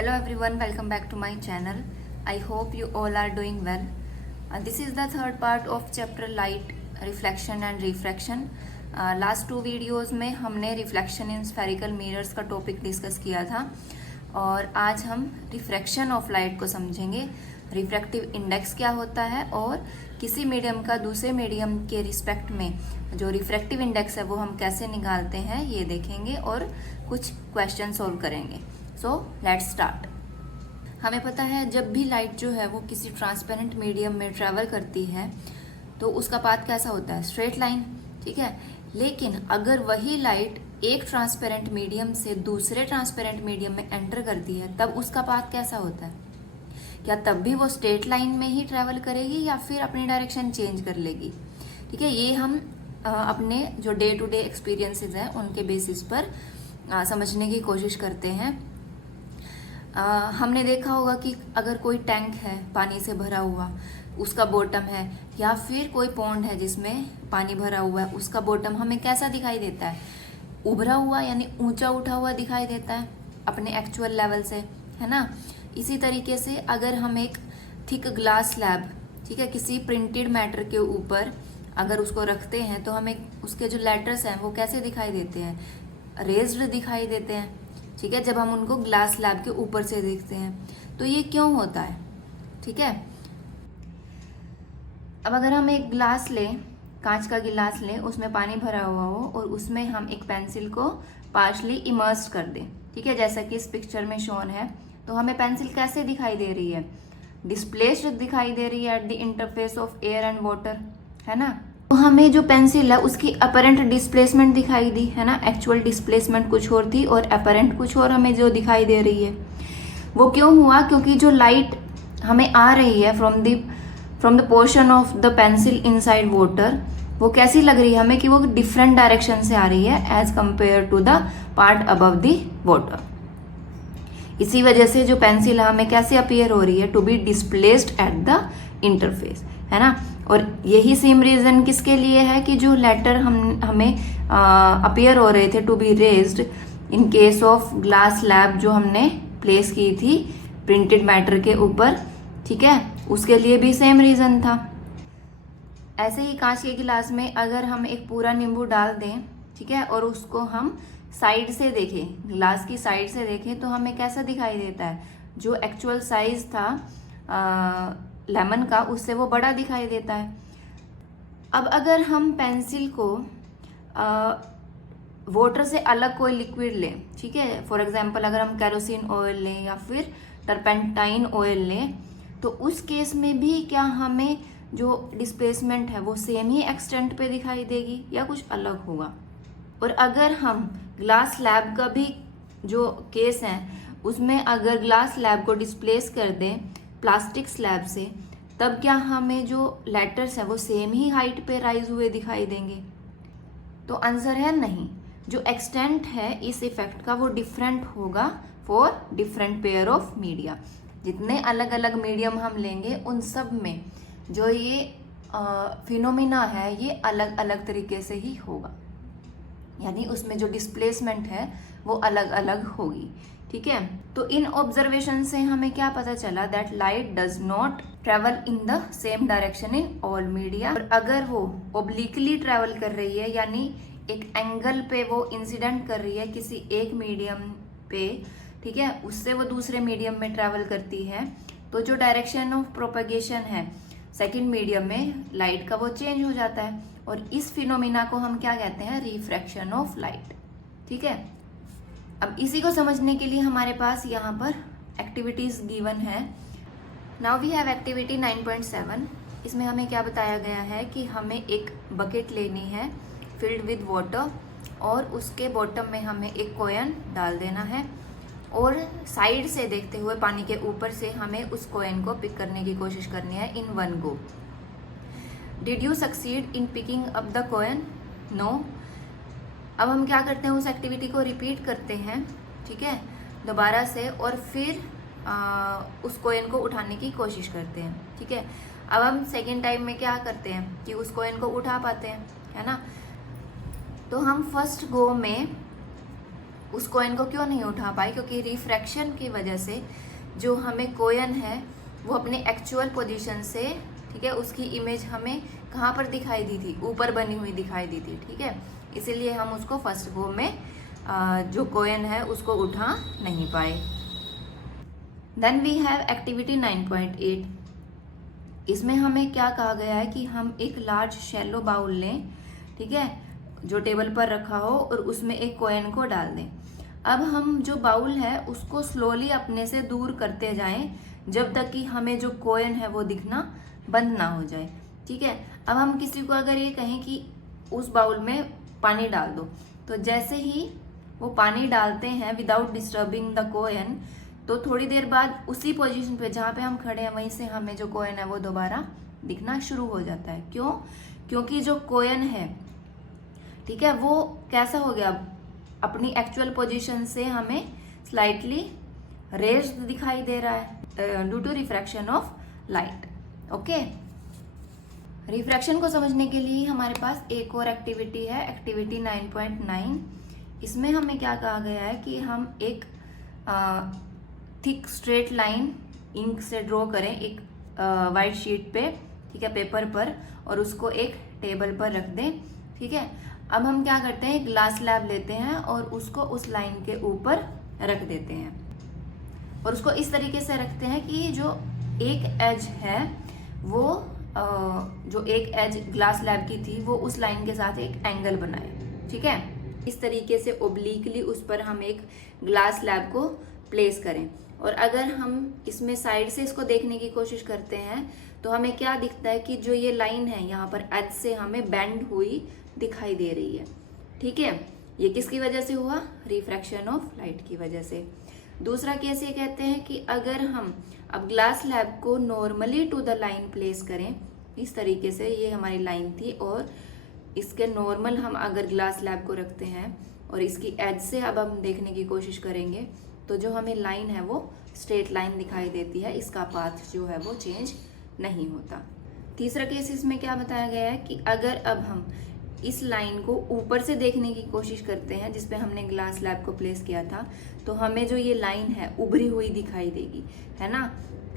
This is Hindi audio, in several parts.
Hello everyone, welcome back to my channel. I hope you all are doing well. This is the third part of chapter light, reflection and refraction. Last two videos में हमने रिफ्लेक्शन इन स्फेरिकल मिरर्स का टॉपिक डिस्कस किया था और आज हम रिफ्रैक्शन ऑफ लाइट को समझेंगे। रिफ्रैक्टिव इंडेक्स क्या होता है और किसी मीडियम का दूसरे मीडियम के रिस्पेक्ट में जो रिफ्रैक्टिव इंडेक्स है वो हम कैसे निकालते हैं ये देखेंगे और कुछ क्वेश्चन सॉल्व करेंगे। So let's start. हमें पता है जब भी लाइट जो है वो किसी ट्रांसपेरेंट मीडियम में ट्रैवल करती है तो उसका पाथ कैसा होता है, स्ट्रेट लाइन, ठीक है। लेकिन अगर वही लाइट एक ट्रांसपेरेंट मीडियम से दूसरे ट्रांसपेरेंट मीडियम में एंटर करती है तब उसका पाथ कैसा होता है? क्या तब भी वो स्ट्रेट लाइन में ही ट्रैवल करेगी या फिर अपनी डायरेक्शन चेंज कर लेगी? ठीक है, ये हम अपने जो डे टू डे एक्सपीरियंसेस हैं उनके बेसिस पर समझने की कोशिश करते हैं। हमने देखा होगा कि अगर कोई टैंक है पानी से भरा हुआ, उसका बॉटम है, या फिर कोई पॉन्ड है जिसमें पानी भरा हुआ है, उसका बॉटम हमें कैसा दिखाई देता है? उभरा हुआ, यानी ऊंचा उठा हुआ दिखाई देता है अपने एक्चुअल लेवल से, है ना। इसी तरीके से अगर हम एक थिक ग्लास स्लैब, ठीक है, किसी प्रिंटेड मैटर के ऊपर अगर उसको रखते हैं तो हमें उसके जो लेटर्स हैं वो कैसे दिखाई देते हैं? रेज्ड दिखाई देते हैं, ठीक है, जब हम उनको ग्लास स्लैब के ऊपर से देखते हैं। तो ये क्यों होता है? ठीक है, अब अगर हम एक ग्लास लें, कांच का गिलास लें, उसमें पानी भरा हुआ हो और उसमें हम एक पेंसिल को पार्शली इमर्स कर दें, ठीक है, जैसा कि इस पिक्चर में शोन है, तो हमें पेंसिल कैसे दिखाई दे रही है? डिस्प्लेस्ड दिखाई दे रही है eight the interface of air and water, है ना। तो हमें जो पेंसिल है उसकी अपरेंट डिस्प्लेसमेंट दिखाई दी, है ना। एक्चुअल डिस्प्लेसमेंट कुछ और थी और अपरेंट कुछ और हमें जो दिखाई दे रही है। वो क्यों हुआ? क्योंकि जो लाइट हमें आ रही है from the portion of the pencil inside water, वो कैसी लग रही है हमें कि वो डिफरेंट डायरेक्शन से आ रही है as compared to the part above the water. इसी वजह से जो पेंसिल है हमें कैसे अपीयर हो रही है? To be displaced at the interface, है ना। और यही सेम रीजन किसके लिए है कि जो लेटर हमें अपीयर हो रहे थे to be raised in case of glass slab जो हमने प्लेस की थी प्रिंटेड मैटर के ऊपर, ठीक है, उसके लिए भी सेम रीजन था। ऐसे ही कांच के गिलास में अगर हम एक पूरा नींबू डाल दें, ठीक है, और उसको हम साइड से देखें, ग्लास की साइड से देखें, तो हमें कैसा दिखाई देता है? जो एक्चुअल साइज था लेमन का उससे वो बड़ा दिखाई देता है। अब अगर हम पेंसिल को वाटर से अलग कोई लिक्विड लें, ठीक है, फॉर एग्जांपल अगर हम केरोसिन ऑयल लें या फिर टर्पेंटाइन ऑयल लें, तो उस केस में भी क्या हमें जो डिस्प्लेसमेंट है वो सेम ही एक्सटेंट पे दिखाई देगी या कुछ अलग होगा? और अगर हम ग्लास स्लैब का भी जो केस है उसमें अगर ग्लास स्लैब को डिस्प्लेस कर दें प्लास्टिक स्लैब से, तब क्या हमें जो लेटर्स है वो सेम ही हाइट पे राइज हुए दिखाई देंगे? तो आंसर है नहीं। जो एक्सटेंट है इस इफेक्ट का वो डिफरेंट होगा for different pair of media. जितने अलग अलग मीडियम हम लेंगे उन सब में जो ये फिनोमिना है ये अलग अलग तरीके से ही होगा, यानी उसमें जो डिस्प्लेसमेंट है वो अलग अलग होगी, ठीक है। तो इन ऑब्जर्वेशन से हमें क्या पता चला? That light does not travel in the same direction in all media. और अगर वो ओब्लिकली ट्रेवल कर रही है, यानी एक एंगल पे वो इंसिडेंट कर रही है किसी एक मीडियम पे, ठीक है, उससे वो दूसरे मीडियम में ट्रेवल करती है, तो जो डायरेक्शन ऑफ प्रोपगेशन है सेकेंड मीडियम में लाइट का वो चेंज हो जाता है। और इस फिनोमिना को हम क्या कहते हैं? रिफ्रैक्शन ऑफ लाइट, ठीक है। अब इसी को समझने के लिए हमारे पास यहाँ पर एक्टिविटीज गिवन है। Now we have activity 9.7। इसमें हमें क्या बताया गया है कि हमें एक बकेट लेनी है फिल्ड विद वाटर और उसके बॉटम में हमें एक कॉइन डाल देना है और साइड से देखते हुए पानी के ऊपर से हमें उस कॉइन को पिक करने की कोशिश करनी है in one go. Did you succeed in picking up the coin? No. अब हम क्या करते हैं? उस एक्टिविटी को रिपीट करते हैं, ठीक है, दोबारा से, और फिर उस कॉइन को उठाने की कोशिश करते हैं, ठीक है। अब हम सेकेंड टाइम में क्या करते हैं कि उस कॉइन को उठा पाते हैं, है ना। तो हम फर्स्ट गो में उस कोयन को क्यों नहीं उठा पाए? क्योंकि रिफ्रैक्शन की वजह से जो हमें कोयन है वो अपने एक्चुअल पोजीशन से, ठीक है, उसकी इमेज हमें कहाँ पर दिखाई दी थी? ऊपर बनी हुई दिखाई दी थी, ठीक है। इसीलिए हम उसको फर्स्ट गो में जो कोयन है उसको उठा नहीं पाए। Then we have activity 9.8। इसमें हमें क्या कहा गया है कि हम एक लार्ज शैलो बाउल लें, ठीक है, जो टेबल पर रखा हो, और उसमें एक कोयन को डाल दें। अब हम जो बाउल है उसको स्लोली अपने से दूर करते जाएं जब तक कि हमें जो कोयन है वो दिखना बंद ना हो जाए, ठीक है। अब हम किसी को अगर ये कहें कि उस बाउल में पानी डाल दो, तो जैसे ही वो पानी डालते हैं विदाउट डिस्टर्बिंग द कोयन, तो थोड़ी देर बाद उसी पोजीशन पे जहाँ पे हम खड़े हैं वहीं से हमें जो कोयन है वो दोबारा दिखना शुरू हो जाता है। क्यों? क्योंकि जो कोयन है, ठीक है, वो कैसा हो गया? अपनी एक्चुअल पोजीशन से हमें स्लाइटली रेज्ड दिखाई दे रहा है due to refraction of light. Okay, refraction को समझने के लिए हमारे पास एक और एक्टिविटी है, एक्टिविटी 9.9। इसमें हमें क्या कहा गया है कि हम एक थिक स्ट्रेट लाइन इंक से ड्रॉ करें एक वाइट शीट पे, ठीक है, पेपर पर, और उसको एक टेबल पर रख दें, ठीक है। अब हम क्या करते हैं, ग्लास स्लैब लेते हैं और उसको उस लाइन के ऊपर रख देते हैं, और उसको इस तरीके से रखते हैं कि जो एक एज है वो जो एक एज ग्लास स्लैब की थी वो उस लाइन के साथ एक एंगल बनाए, ठीक है। इस तरीके से ओब्लिकली उस पर हम एक ग्लास स्लैब को प्लेस करें। और अगर हम इसमें साइड से इसको देखने की कोशिश करते हैं तो हमें क्या दिखता है कि जो ये लाइन है यहाँ पर एज से हमें बेंड हुई दिखाई दे रही है, ठीक है। ये किसकी वजह से हुआ? रिफ्रैक्शन ऑफ लाइट की वजह से। दूसरा केस ये कहते हैं कि अगर हम अब ग्लास स्लैब को normally to the line place करें, इस तरीके से ये हमारी लाइन थी और इसके नॉर्मल हम अगर ग्लास स्लैब को रखते हैं और इसकी एज से अब हम देखने की कोशिश करेंगे तो जो हमें लाइन है वो स्ट्रेट लाइन दिखाई देती है, इसका पाथ जो है वो चेंज नहीं होता। तीसरा केस इसमें क्या बताया गया है कि अगर अब हम इस लाइन को ऊपर से देखने की कोशिश करते हैं जिस पे हमने ग्लास स्लैब को प्लेस किया था, तो हमें जो ये लाइन है उभरी हुई दिखाई देगी, है ना,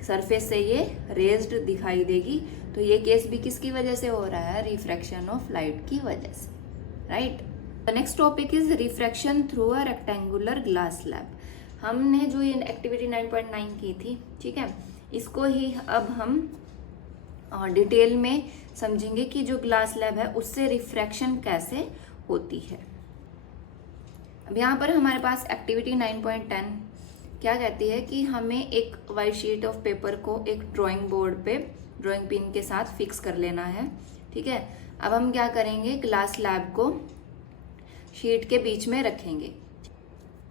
सरफेस से ये रेज्ड दिखाई देगी। तो ये केस भी किसकी वजह से हो रहा है? रिफ्रैक्शन ऑफ लाइट की वजह से, right. The next topic is refraction through a rectangular glass slab. हमने जो ये एक्टिविटी 9.9 की थी, ठीक है, इसको ही अब हम डिटेल में समझेंगे कि जो ग्लास स्लैब है उससे रिफ्रैक्शन कैसे होती है। अब यहाँ पर हमारे पास एक्टिविटी 9.10 क्या कहती है कि हमें एक वाइट शीट ऑफ पेपर को एक ड्राइंग बोर्ड पे ड्राइंग पिन के साथ फिक्स कर लेना है, ठीक है। अब हम क्या करेंगे, ग्लास स्लैब को शीट के बीच में रखेंगे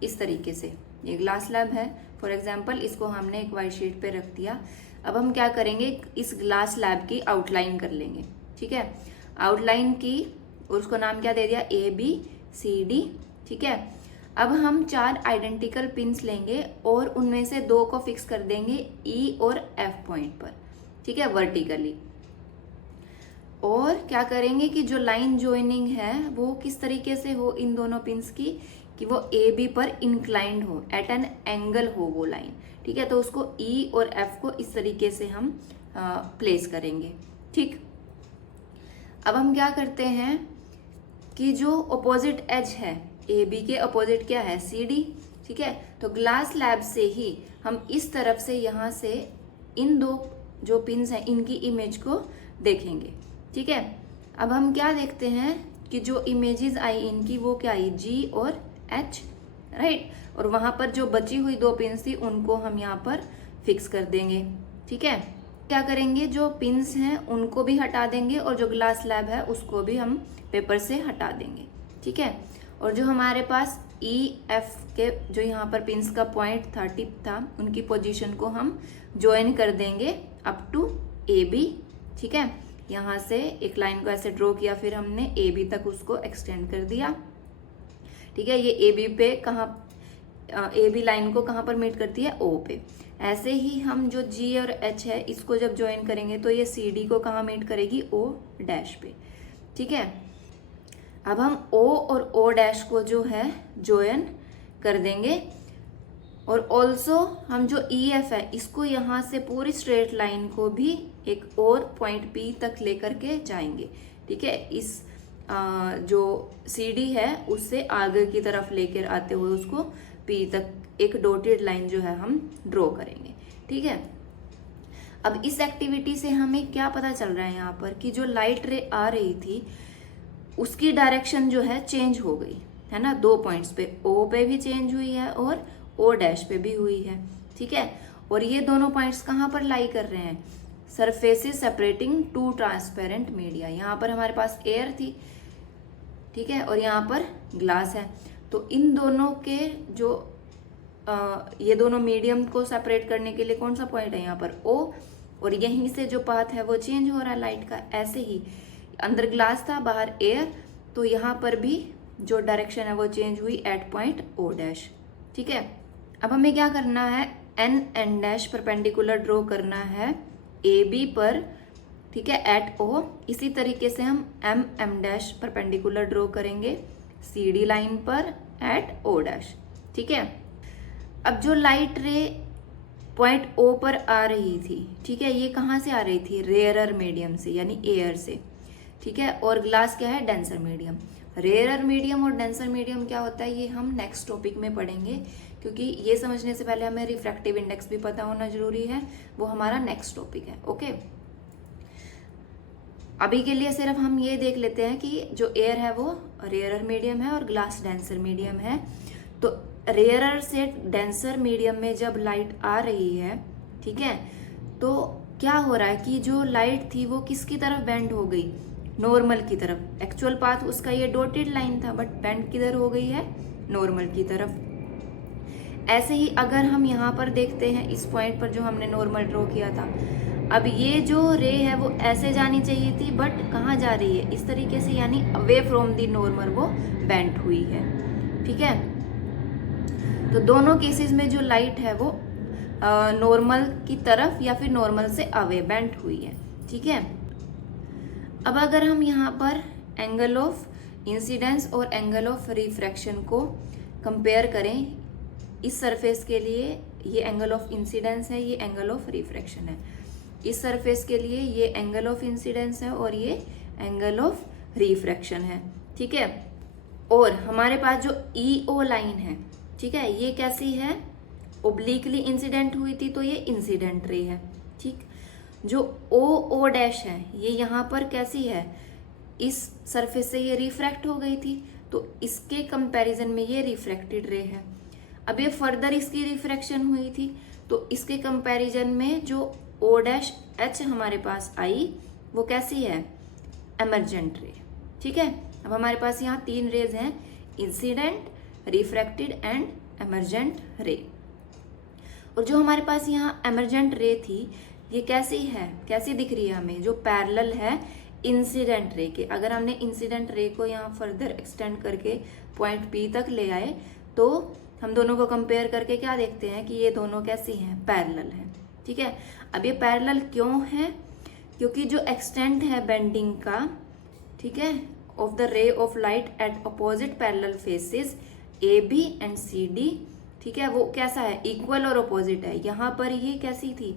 इस तरीके से। ये ग्लास स्लैब है, फॉर एग्जाम्पल इसको हमने एक वाइट शीट पे रख दिया। अब हम क्या करेंगे, इस ग्लास स्लैब की आउटलाइन कर लेंगे, ठीक है। आउटलाइन की और उसको नाम क्या दे दिया? ABCD, ठीक है। अब हम 4 आइडेंटिकल पिन्स लेंगे और उनमें से 2 को फिक्स कर देंगे E और F पॉइंट पर, ठीक है, वर्टिकली। और क्या करेंगे कि जो लाइन ज्वाइनिंग है वो किस तरीके से हो इन दोनों पिन्स की, कि वो AB पर इंक्लाइंड हो, एट एन एंगल हो वो लाइन, ठीक है। तो उसको E और F को इस तरीके से हम प्लेस करेंगे, ठीक। अब हम क्या करते हैं कि जो अपोजिट एज है AB के अपोजिट क्या है? CD, ठीक है। तो ग्लास स्लैब से ही हम इस तरफ से यहाँ से इन 2 जो पिन्स हैं इनकी इमेज को देखेंगे, ठीक है। अब हम क्या देखते हैं कि जो इमेजेस आई इनकी वो क्या आई? G और H, राइट। और वहां पर जो बची हुई 2 पिन्स थी उनको हम यहाँ पर फिक्स कर देंगे, ठीक है। क्या करेंगे, जो पिन्स हैं उनको भी हटा देंगे और जो ग्लास स्लैब है उसको भी हम पेपर से हटा देंगे, ठीक है। और जो हमारे पास EF के जो यहाँ पर पिन्स का पॉइंट 30 था उनकी पोजीशन को हम ज्वाइन कर देंगे अप टू AB, ठीक है। यहाँ से एक लाइन को ऐसे ड्रॉ किया, फिर हमने AB तक उसको एक्सटेंड कर दिया, ठीक है। ये AB पे कहाँ, AB लाइन को कहाँ पर मीट करती है? O पे। ऐसे ही हम जो G और H है इसको जब ज्वाइन करेंगे तो ये CD को कहाँ मीट करेगी? O डैश पे, ठीक है। अब हम O और O डैश को जो है ज्वाइन कर देंगे। और ऑल्सो हम जो EF है इसको यहाँ से पूरी स्ट्रेट लाइन को भी एक और पॉइंट P तक लेकर के जाएंगे, ठीक है। इस जो CD है उससे आगे की तरफ लेकर आते हुए उसको P तक एक डॉटेड लाइन जो है हम ड्रॉ करेंगे, ठीक है। अब इस एक्टिविटी से हमें क्या पता चल रहा है यहाँ पर कि जो लाइट रे आ रही थी उसकी डायरेक्शन जो है चेंज हो गई है ना, 2 पॉइंट्स पे, O पे भी चेंज हुई है और O' पे भी हुई है, ठीक है। और ये दोनों पॉइंट्स कहाँ पर लाई कर रहे हैं, surfaces separating two transparent media. यहाँ पर हमारे पास एयर थी, ठीक है, और यहाँ पर ग्लास है। तो इन दोनों के जो ये दोनों मीडियम को सेपरेट करने के लिए कौन सा पॉइंट है यहाँ पर O, और यहीं से जो पाथ है वो चेंज हो रहा है लाइट का। ऐसे ही अंदर ग्लास था, बाहर एयर, तो यहाँ पर भी जो डायरेक्शन है वो चेंज हुई एट पॉइंट O', ठीक है। अब हमें क्या करना है, N' परपेंडिकुलर ड्रॉ करना है AB पर, ठीक है, एट O। इसी तरीके से हम M' परपेंडिकुलर ड्रॉ करेंगे CD लाइन पर एट O', ठीक है। अब जो लाइट रे पॉइंट O पर आ रही थी, ठीक है, ये कहाँ से आ रही थी, रेयरर मीडियम से यानी एयर से, ठीक है। और ग्लास क्या है, डेंसर मीडियम। रेयरर मीडियम और डेंसर मीडियम क्या होता है ये हम नेक्स्ट टॉपिक में पढ़ेंगे, क्योंकि ये समझने से पहले हमें रिफ्रैक्टिव इंडेक्स भी पता होना जरूरी है, वो हमारा नेक्स्ट टॉपिक है, ओके। अभी के लिए सिर्फ हम ये देख लेते हैं कि जो एयर है वो रेयरर मीडियम है और ग्लास डेंसर मीडियम है। तो रेयरर से डेंसर मीडियम में जब लाइट आ रही है, ठीक है, तो क्या हो रहा है कि जो लाइट थी वो किसकी तरफ बेंड हो गई, नॉर्मल की तरफ। एक्चुअल पाथ उसका ये डॉटेड लाइन था, बट बेंड किधर हो गई है, नॉर्मल की तरफ। ऐसे ही अगर हम यहाँ पर देखते हैं इस पॉइंट पर जो हमने नॉर्मल ड्रॉ किया था, अब ये जो रे है वो ऐसे जानी चाहिए थी, बट कहाँ जा रही है, इस तरीके से, यानी अवे फ्रॉम दी नॉर्मल वो बेंड हुई है, ठीक है। तो दोनों केसेस में जो लाइट है वो नॉर्मल की तरफ या फिर नॉर्मल से अवे बेंड हुई है, ठीक है। अब अगर हम यहाँ पर एंगल ऑफ इंसिडेंस और एंगल ऑफ रिफ्रैक्शन को कंपेयर करें, इस सरफेस के लिए ये एंगल ऑफ इंसिडेंस है, ये एंगल ऑफ रिफ्रैक्शन है। इस सरफेस के लिए ये एंगल ऑफ इंसिडेंस है और ये एंगल ऑफ रिफ्रैक्शन है, ठीक है। और हमारे पास जो EO लाइन है, ठीक है, ये कैसी है, ओब्लिकली इंसिडेंट हुई थी, तो ये इंसिडेंट रे है, ठीक। जो OO' है ये यहाँ पर कैसी है, इस सरफेस से ये रिफ्रैक्ट हो गई थी, तो इसके कंपैरिजन में ये रिफ्रैक्टेड रे है। अब ये फर्दर इसकी रिफ्रैक्शन हुई थी, तो इसके कंपैरिजन में जो O'H हमारे पास आई वो कैसी है, एमर्जेंट रे, ठीक है। अब हमारे पास यहाँ 3 रेज हैं, इंसिडेंट, रिफ्रैक्टेड एंड एमर्जेंट रे। और जो हमारे पास यहाँ एमर्जेंट रे थी ये कैसी है, कैसी दिख रही है हमें, जो पैरेलल है इंसिडेंट रे के। अगर हमने इंसिडेंट रे को यहाँ फर्दर एक्सटेंड करके पॉइंट P तक ले आए, तो हम दोनों को कंपेयर करके क्या देखते हैं कि ये दोनों कैसी हैं, पैरेलल हैं, ठीक है। अब ये पैरेलल क्यों है, क्योंकि जो एक्सटेंट है बेंडिंग का, ठीक है, ऑफ द रे of light at opposite parallel faces AB and CD, ठीक है, वो कैसा है, इक्वल और अपोजिट है। यहाँ पर ये कैसी थी,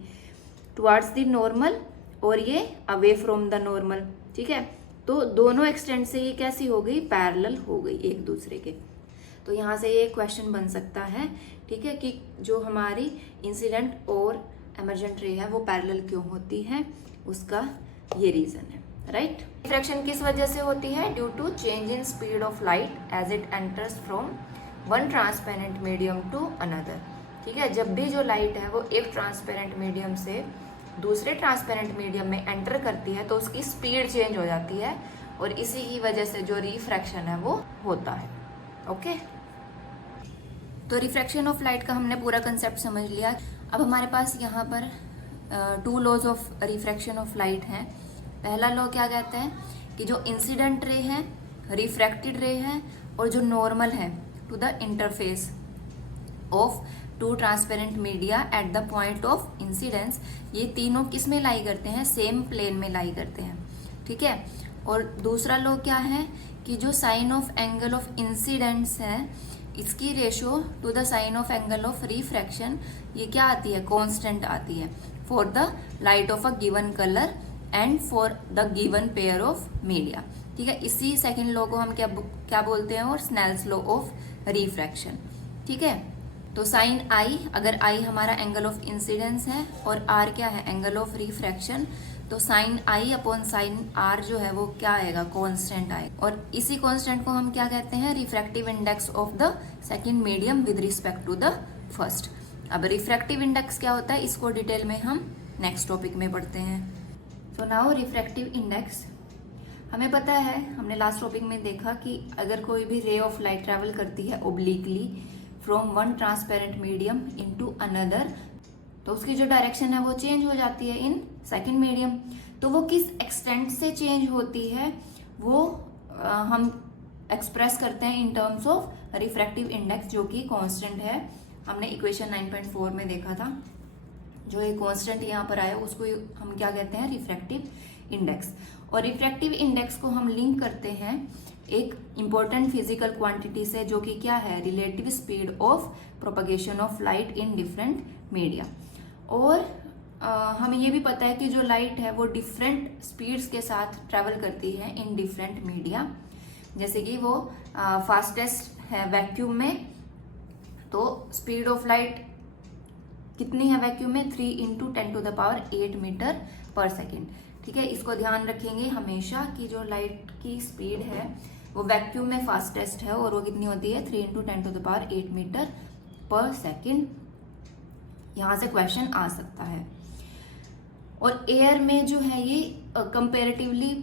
टुवर्ड्स द नॉर्मल, और ये अवे फ्रॉम द नॉर्मल, ठीक है। तो दोनों एक्सटेंट से ये कैसी हो गई, पैरेलल हो गई एक दूसरे के। तो यहाँ से ये क्वेश्चन बन सकता है, ठीक है, कि जो हमारी इंसिडेंट और एमर्जेंट रे है वो पैरेलल क्यों होती है, उसका ये रीजन है, राइट। रिफ्रैक्शन किस वजह से होती है, due to change in speed of light as it enters from one transparent medium to another, ठीक है। जब भी जो लाइट है वो एक ट्रांसपेरेंट मीडियम से दूसरे ट्रांसपेरेंट मीडियम में एंटर करती है तो उसकी स्पीड चेंज हो जाती है, और इसी की वजह से जो रिफ्रैक्शन है वो होता है, ओके। तो रिफ्रैक्शन ऑफ लाइट का हमने पूरा कंसेप्ट समझ लिया। अब हमारे पास यहाँ पर 2 laws of refraction of light हैं। पहला लॉ क्या कहता है कि जो इंसिडेंट रे है, रिफ्रैक्टेड रे है, और जो नॉर्मल है to the interface of 2 transparent media at the point of incidence, ये तीनों किस में लाई करते हैं, सेम प्लेन में लाई करते हैं, ठीक है। और दूसरा लॉ क्या है कि जो sine of angle of incidence है, इसकी ratio to the sine of angle of refraction ये क्या आती है, कांस्टेंट आती है for the light of a given colour and for the given pair of media. ठीक है, इसी सेकंड लॉ को हम क्या बोलते हैं, और स्नेल्स लॉ ऑफ रिफ्रैक्शन। ठीक है, तो साइन आई, अगर आई हमारा एंगल ऑफ इंसिडेंस है और आर क्या है, एंगल ऑफ रिफ्रैक्शन, तो sine I upon sine R जो है वो क्या आएगा, कांस्टेंट आएगा। और इसी कांस्टेंट को हम क्या कहते हैं, refractive index of the second medium with respect to the first. अब रिफ्रैक्टिव इंडेक्स क्या होता है, इसको डिटेल में हम नेक्स्ट टॉपिक में पढ़ते हैं। तो नाउ रिफ्रैक्टिव इंडेक्स, हमें पता है, हमने लास्ट टॉपिक में देखा कि अगर कोई भी रे ऑफ लाइट ट्रेवल करती है obliquely from one transparent medium into another, तो उसकी जो डायरेक्शन है वो चेंज हो जाती है इन सेकंड मीडियम। तो वो किस एक्सटेंट से चेंज होती है वो हम एक्सप्रेस करते हैं in terms of refractive index, जो कि कांस्टेंट है। हमने इक्वेशन 9.4 में देखा था, जो एक कांस्टेंट यहाँ पर आया उसको हम क्या कहते हैं, रिफ्रैक्टिव इंडेक्स। और रिफ्रैक्टिव इंडेक्स को हम लिंक करते हैं एक इंपॉर्टेंट फिजिकल क्वांटिटी से, जो कि क्या है, relative speed of propagation of light in different media. और हमें ये भी पता है कि जो लाइट है वो डिफरेंट स्पीड्स के साथ ट्रेवल करती है इन डिफरेंट मीडिया। जैसे कि वो फास्टेस्ट है वैक्यूम में, तो स्पीड ऑफ लाइट कितनी है वैक्यूम में, 3 × 10⁸ मीटर पर सेकेंड। ठीक है, इसको ध्यान रखेंगे हमेशा कि जो लाइट की स्पीड है वो वैक्यूम में फास्टेस्ट है और वो कितनी होती है, 3 × 10⁸ मीटर पर सेकेंड। यहाँ से क्वेश्चन आ सकता है। और एयर में जो है ये कंपेरेटिवली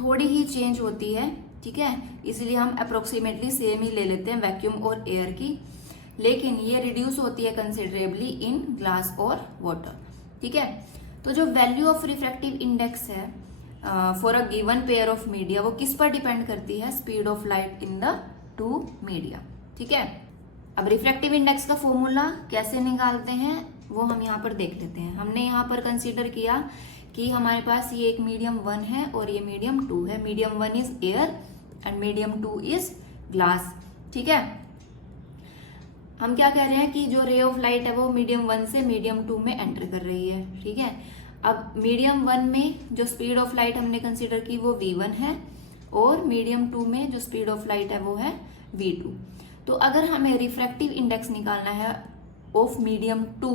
थोड़ी ही चेंज होती है। ठीक है, इसलिए हम अप्रोक्सीमेटली सेम ही ले लेते हैं वैक्यूम और एयर की, लेकिन ये रिड्यूस होती है कंसिडरेबली इन ग्लास और वाटर। ठीक है, तो जो वैल्यू ऑफ रिफ्रैक्टिव इंडेक्स है for a given pair of media वो किस पर डिपेंड करती है, speed of light in the two media. ठीक है, अब रिफ्रैक्टिव इंडेक्स का फॉर्मूला कैसे निकालते हैं वो हम यहाँ पर देख लेते हैं। हमने यहाँ पर कंसीडर किया कि हमारे पास ये एक मीडियम 1 है और ये मीडियम 2 है। Medium 1 is air and medium 2 is glass. ठीक है, हम क्या कह रहे हैं कि जो रे ऑफ लाइट है वो मीडियम 1 से मीडियम 2 में एंटर कर रही है। ठीक है, अब मीडियम 1 में जो स्पीड ऑफ लाइट हमने कंसीडर की वो v1 है और मीडियम 2 में जो स्पीड ऑफ लाइट है वो है v2। तो अगर हमें रिफ्रैक्टिव इंडेक्स निकालना है of medium 2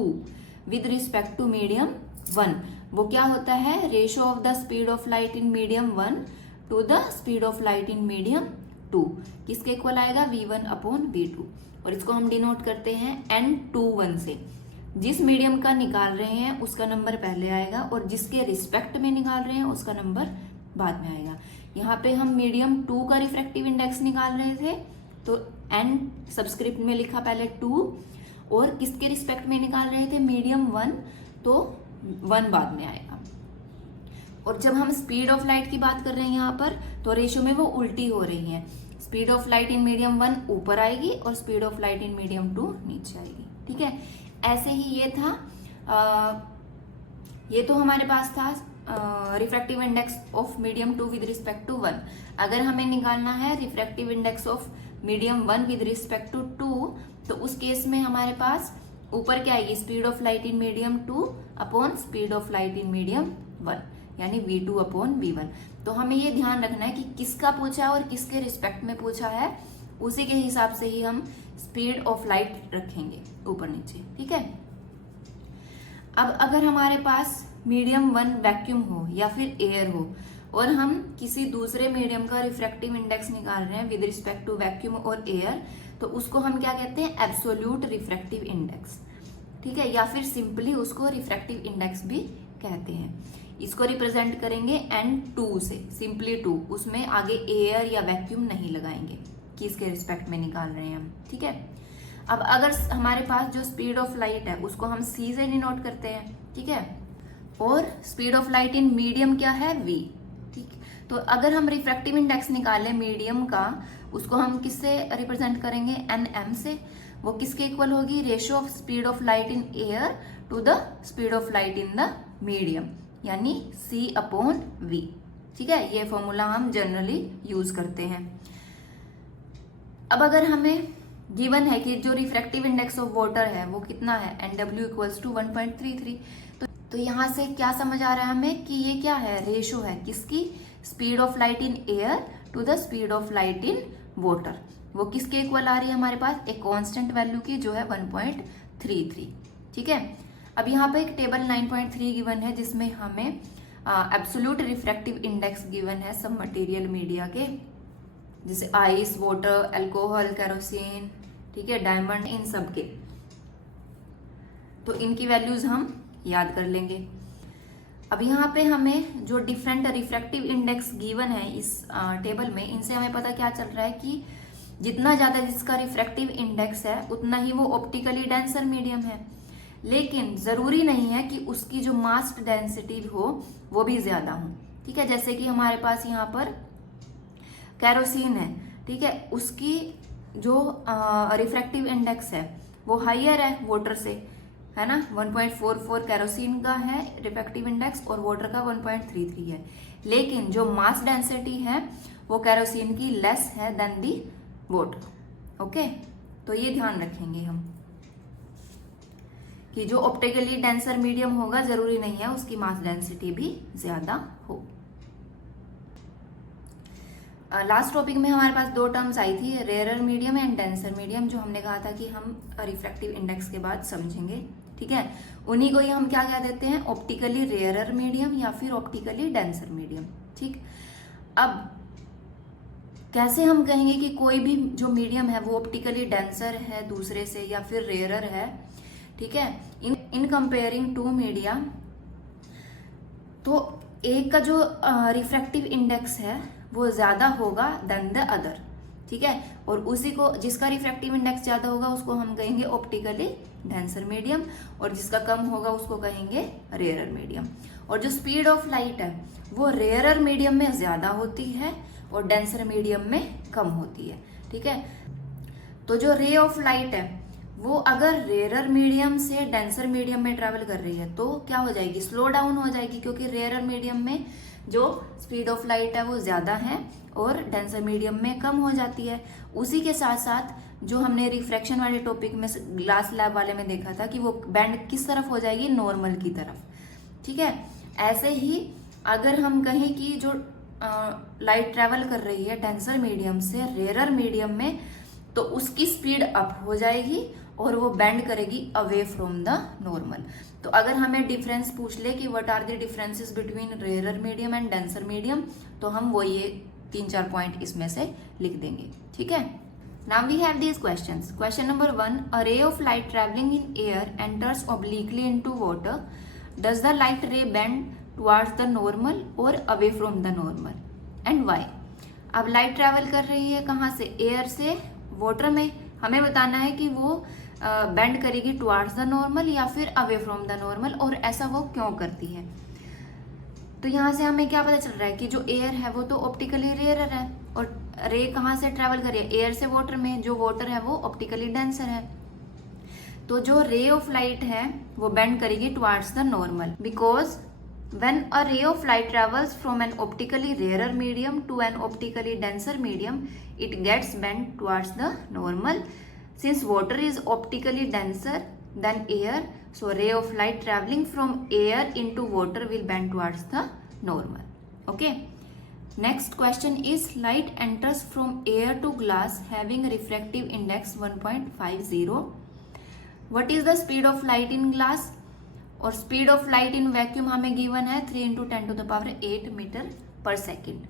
with respect to medium 1, वो क्या होता है, ratio of the speed of light in medium 1 to the speed of light in medium 2, किसके इक्वल आएगा, v1/v2। और इसको हम डिनोट करते हैं n21 से। जिस मीडियम का निकाल रहे हैं उसका नंबर पहले आएगा और जिसके रिस्पेक्ट में निकाल रहे हैं उसका नंबर बाद में आएगा। यहाँ पे हम मीडियम 2 का रिफ्रैक्टिव इंडेक्स निकाल रहे थे, तो n सबस्क्रिप्ट में लिखा पहले 2, और किसके रिस्पेक्ट में निकाल रहे थे, मीडियम 1, तो 1 बाद में आएगा। और जब हम स्पीड ऑफ लाइट की बात कर रहे हैं यहाँ पर, तो रेशियो में वो उल्टी हो रही है। Speed of light in medium 1 ऊपर आएगी और speed of light in medium 2 नीचे आएगी। ठीक है, ऐसे ही ये था, ये तो हमारे पास था refractive index of medium 2 with respect to 1। अगर हमें निकालना है refractive index of medium 1 with respect to 2, तो उस केस में हमारे पास ऊपर क्या आएगी, speed of light in medium 2 upon speed of light in medium 1, यानी v2/v1। तो हमें ये ध्यान रखना है कि किसका पूछा और किसके रिस्पेक्ट में पूछा है, उसी के हिसाब से ही हम स्पीड ऑफ लाइट रखेंगे ऊपर नीचे। ठीक है, अब अगर हमारे पास मीडियम 1 वैक्यूम हो या फिर एयर हो और हम किसी दूसरे मीडियम का रिफ्रैक्टिव इंडेक्स निकाल रहे हैं विद रिस्पेक्ट टू वैक्यूम और एयर, तो उसको हम क्या कहते हैं, एब्सोल्यूट रिफ्रैक्टिव इंडेक्स। ठीक है, या फिर सिंपली उसको रिफ्रैक्टिव इंडेक्स भी कहते हैं। इसको रिप्रेजेंट करेंगे n2 से, सिंपली 2, उसमें आगे एयर या वैक्यूम नहीं लगाएंगे कि इसके रिस्पेक्ट में निकाल रहे हैं हम। ठीक है, अब अगर हमारे पास जो स्पीड ऑफ लाइट है उसको हम c से डिनोट करते हैं। ठीक है, और speed of light in medium क्या है, v। ठीक, तो अगर हम रिफ्रैक्टिव इंडेक्स निकालें मीडियम का, उसको हम किससे रिप्रेजेंट करेंगे, nm से। वो किसके इक्वल होगी, ratio of speed of light in air to the speed of light in the medium, यानी c/v। ठीक है, ये फॉर्मूला हम जनरली यूज करते हैं। अब अगर हमें गिवन है कि जो रिफ्रैक्टिव इंडेक्स ऑफ वाटर है वो कितना है, NW इक्वल्स टू 1.33। तो यहाँ से क्या समझ आ रहा है हमें कि ये क्या है, रेशो है किसकी, speed of light in air to the speed of light in water. वो किसके इक्वल आ रही है हमारे पास, एक कांस्टेंट वैल्यू की जो है 1.33। ठीक है। अब यहाँ पे एक टेबल 9.3 गिवन है जिसमें हमें एब्सोल्यूट रिफ्रैक्टिव इंडेक्स गिवन है सब मटेरियल मीडिया के, जैसे आइस, वाटर, अल्कोहल, केरोसिन, ठीक है, डायमंड, इन सब के। तो इनकी वैल्यूज हम याद कर लेंगे। अब यहाँ पे हमें जो डिफरेंट रिफ्रैक्टिव इंडेक्स गिवन है इस टेबल में, इनसे हमें पता क्या चल रहा है कि जितना ज्यादा जिसका रिफ्रैक्टिव इंडेक्स है उतना ही वो ऑप्टिकली डेंसर मीडियम है। लेकिन जरूरी नहीं है कि उसकी जो मास डेंसिटी हो वो भी ज्यादा हो। ठीक है, जैसे कि हमारे पास यहाँ पर केरोसिन है, ठीक है, उसकी जो रिफ्रैक्टिव इंडेक्स है वो हाइयर है वाटर से, है ना, 1.44 केरोसिन का है रिफ्रैक्टिव इंडेक्स और वाटर का 1.33 है। लेकिन जो मास डेंसिटी है वो केरोसिन की लेस है देन दी वाटर। ओके, तो ये ध्यान रखेंगे हम कि जो ऑप्टिकली डेंसर मीडियम होगा जरूरी नहीं है उसकी मास डेंसिटी भी ज्यादा हो। लास्ट टॉपिक में हमारे पास दो टर्म्स आई थी, rarer medium and denser medium, जो हमने कहा था कि हम रिफ्रैक्टिव इंडेक्स के बाद समझेंगे। ठीक है, उन्हीं को ही हम क्या कह देते हैं, ऑप्टिकली रेयरर मीडियम या फिर ऑप्टिकली डेंसर मीडियम। ठीक, अब कैसे हम कहेंगे कि कोई भी जो मीडियम है वो ऑप्टिकली डेंसर है दूसरे से या फिर रेयरर है। ठीक है, इन कंपेयरिंग टू मीडिया, तो एक का जो रिफ्रैक्टिव इंडेक्स है वो ज्यादा होगा देन द अदर। ठीक है, और उसी को जिसका रिफ्रैक्टिव इंडेक्स ज्यादा होगा उसको हम कहेंगे ऑप्टिकली डेंसर मीडियम, और जिसका कम होगा उसको कहेंगे रेयरर मीडियम। और जो स्पीड ऑफ लाइट है वो रेयरर मीडियम में ज्यादा होती है और डेंसर मीडियम में कम होती है। ठीक है, तो जो रे ऑफ लाइट है वो अगर रेयरर मीडियम से डेंसर मीडियम में ट्रेवल कर रही है तो क्या हो जाएगी, स्लो डाउन हो जाएगी, क्योंकि रेयरर मीडियम में जो स्पीड ऑफ लाइट है वो ज्यादा है और डेंसर मीडियम में कम हो जाती है। उसी के साथ साथ जो हमने रिफ्रैक्शन वाले टॉपिक में ग्लास लैब वाले में देखा था कि वो बैंड किस तरफ हो जाएगी, नॉर्मल की तरफ। ठीक है, ऐसे ही अगर हम कहें कि जो लाइट ट्रेवल कर रही है डेंसर मीडियम से रेयरर मीडियम में, तो उसकी स्पीड अप हो जाएगी और वो बेंड करेगी अवे फ्रॉम द नॉर्मल। तो अगर हमें डिफरेंस पूछ ले कि what are the differences between rarer medium and denser medium, तो हम वो ये 3-4 पॉइंट इसमें से लिख देंगे। ठीक है, now we have these questions. Question number 1, a ray of light travelling in air enters obliquely into water, does the light ray bend towards the normal और away from the normal and why. अब लाइट ट्रेवल कर रही है कहाँ से, एयर से वाटर में, हमें बताना है कि वो बेंड करेगी टुवर्ड्स द नॉर्मल या फिर अवे फ्रॉम द नॉर्मल, और ऐसा वो क्यों करती है। तो यहाँ से हमें क्या पता चल रहा है कि जो एयर है वो तो ऑप्टिकली रेयरर है, और रे कहाँ से ट्रेवल कर रही है, एयर से वाटर में, जो वाटर है वो ऑप्टिकली डेंसर है। तो जो रे ऑफ लाइट है वो बेंड करेगी towards the normal, because when a ray of light travels from an optically rarer medium to an optically denser medium, it gets bent towards the normal. Since water is optically denser than air, so ray of light traveling from air into water will bend towards the normal. Okay. Next question is, light enters from air to glass having a refractive index 1.50. What is the speed of light in glass? और speed of light in vacuum हमें गिवन है 3 × 10⁸ मीटर पर सेकेंड।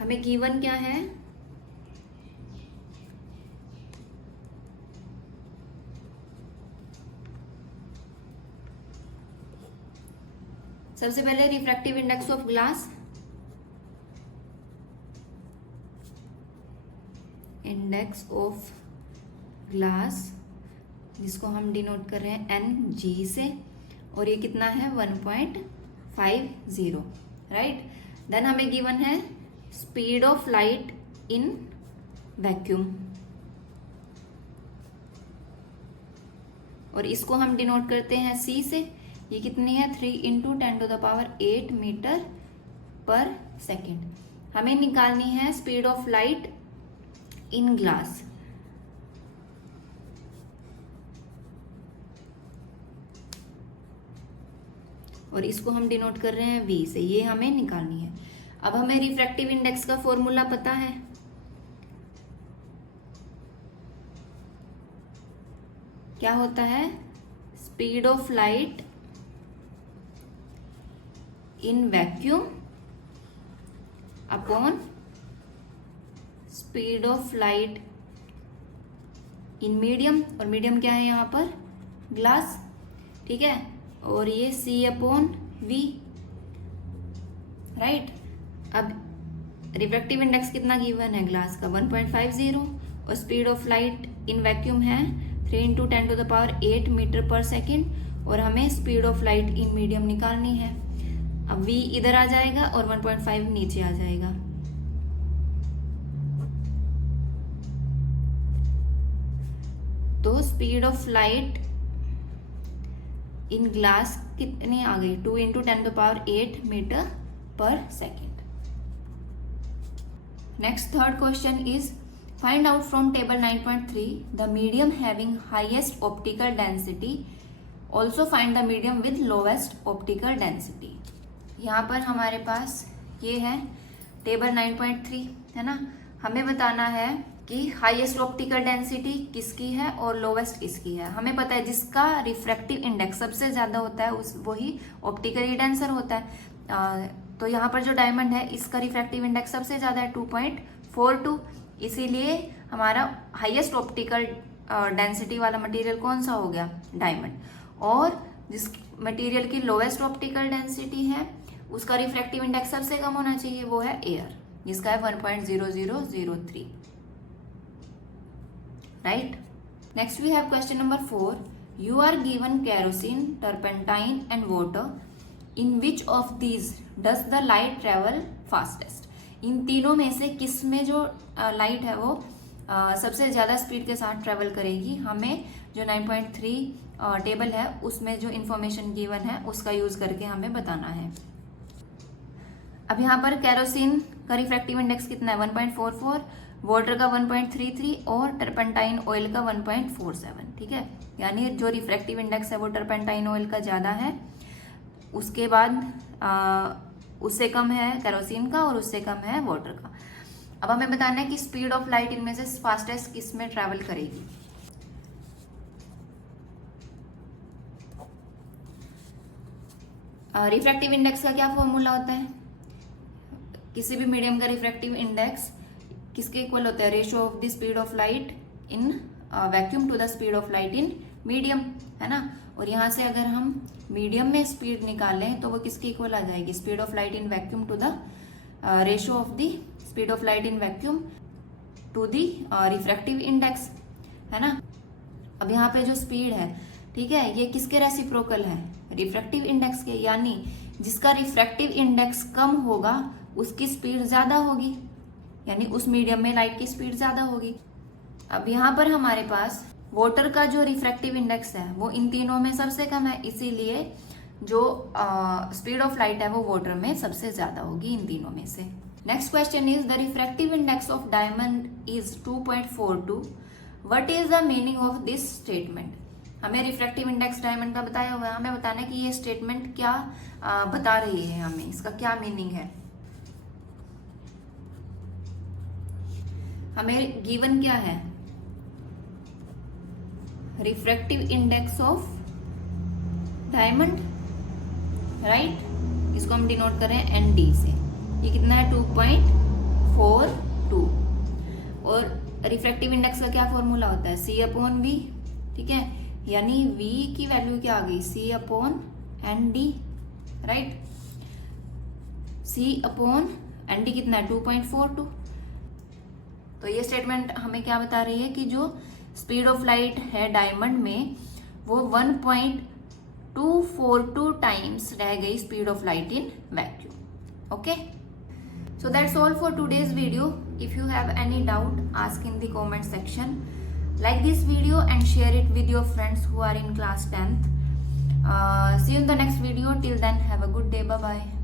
हमें गिवन क्या है, सबसे पहले refractive index of glass, index of glass जिसको हम डिनोट कर रहे हैं NG से, और ये कितना है 1.50, राइट। देन हमें गिवन है speed of light in vacuum, और इसको हम डिनोट करते हैं C से, ये कितनी है 3 × 10⁸ मीटर पर सेकेंड। हमें निकालनी है speed of light in glass, और इसको हम डिनोट कर रहे हैं V से, ये हमें निकालनी है। अब हमें रिफ्रैक्टिव इंडेक्स का फॉर्मूला पता है, क्या होता है, speed of light in vacuum upon speed of light in medium, और मीडियम क्या है यहाँ पर, ग्लास, ठीक है, और ये C अपॉन V, राइट। अब रिफ्रैक्टिव इंडेक्स कितना गिवन है ग्लास का, 1.50, और speed of light in vacuum है 3 × 10⁸ मीटर पर सेकेंड, और हमें speed of light in medium निकालनी है। अब V इधर आ जाएगा और 1.5 नीचे आ जाएगा। तो speed of light in glass कितनी आ गई, 2 × 10⁸ मीटर पर second. Next third question is find out from table 9.3 the medium having highest optical density, also find the medium with lowest optical density. यहाँ पर हमारे पास ये है टेबल 9.3, है ना। हमें बताना है कि हाईएस्ट ऑप्टिकल डेंसिटी किसकी है और लोवेस्ट किसकी है। हमें पता है जिसका रिफ्रैक्टिव इंडेक्स सबसे ज़्यादा होता है उस वही ऑप्टिकली डेंसर होता है। तो यहाँ पर जो डायमंड है इसका रिफ्रैक्टिव इंडेक्स सबसे ज़्यादा है 2.42, इसीलिए हमारा हाईएस्ट ऑप्टिकल डेंसिटी वाला मटेरियल कौन सा हो गया, डायमंड। और जिस मटेरियल की लोवेस्ट ऑप्टिकल डेंसिटी है उसका रिफ्रैक्टिव इंडेक्स सबसे कम होना चाहिए, वो है एयर, जिसका है 1.0003, right. Next we have question number 4, you are given kerosene, turpentine and water, in which of these does the light travel fastest. इन तीनों में से किस में जो लाइट है वो सबसे ज़्यादा स्पीड के साथ ट्रेवल करेगी। हमें जो 9.3 टेबल है उसमें जो इन्फॉर्मेशन गिवन है उसका यूज करके हमें बताना है। अब यहाँ पर केरोसिन का रिफ्रैक्टिव इंडेक्स कितना है, 1.44, वाटर का 1.33 और टर्पेंटाइन ऑयल का 1.47, ठीक है। यानी जो रिफ्रैक्टिव इंडेक्स है वो टर्पेंटाइन ऑयल का ज़्यादा है, उसके बाद उससे कम है केरोसिन का और उससे कम है वाटर का। अब हमें बताना है कि स्पीड ऑफ लाइट इनमें से फास्टेस्ट किस में ट्रैवल करेगी। रिफ्रैक्टिव इंडेक्स का क्या फॉर्मूला होता है, किसी भी मीडियम का रिफ्रैक्टिव इंडेक्स किसके इक्वल होता है, ratio of the speed of light in vacuum to the speed of light in medium, है ना। और यहाँ से अगर हम मीडियम में स्पीड निकालें तो वो किसके इक्वल आ जाएगी, speed of light in vacuum to the ratio of the speed of light in vacuum to the refractive index, है ना। अब यहाँ पे जो स्पीड है, ठीक है, ये किसके रेसिप्रोकल है, रिफ्रैक्टिव इंडेक्स के, यानी जिसका रिफ्रैक्टिव इंडेक्स कम होगा उसकी स्पीड ज्यादा होगी, यानी उस मीडियम में लाइट की स्पीड ज्यादा होगी। अब यहाँ पर हमारे पास वाटर का जो रिफ्रैक्टिव इंडेक्स है वो इन तीनों में सबसे कम है, इसीलिए जो स्पीड ऑफ लाइट है वो वाटर में सबसे ज्यादा होगी इन तीनों में से। Next question is the refractive index of diamond is 2.42, what is the meaning of this statement. हमें रिफ्रैक्टिव इंडेक्स डायमंड का बताया हुआ है, हमें बताना है कि ये स्टेटमेंट क्या बता रही है, हमें इसका क्या मीनिंग है। हमें गिवन क्या है, refractive index of diamond, right. इसको हम डिनोट कर रहे हैं ND से, ये कितना है 2.42, और रिफ्रैक्टिव इंडेक्स का क्या फॉर्मूला होता है, C/V, ठीक है, यानी V की वैल्यू क्या आ गई, C/ND, राइट। C/ND कितना है 2.42। तो ये स्टेटमेंट हमें क्या बता रही है कि जो स्पीड ऑफ लाइट है डायमंड में वो 1.242 टाइम्स रह गई speed of light in vacuum. Okay, so that's all for today's video. If you have any doubt ask in the comment section, like this video and share it with your friends who are in class 10th. See you in the next video. Till then, have a good day. Bye bye.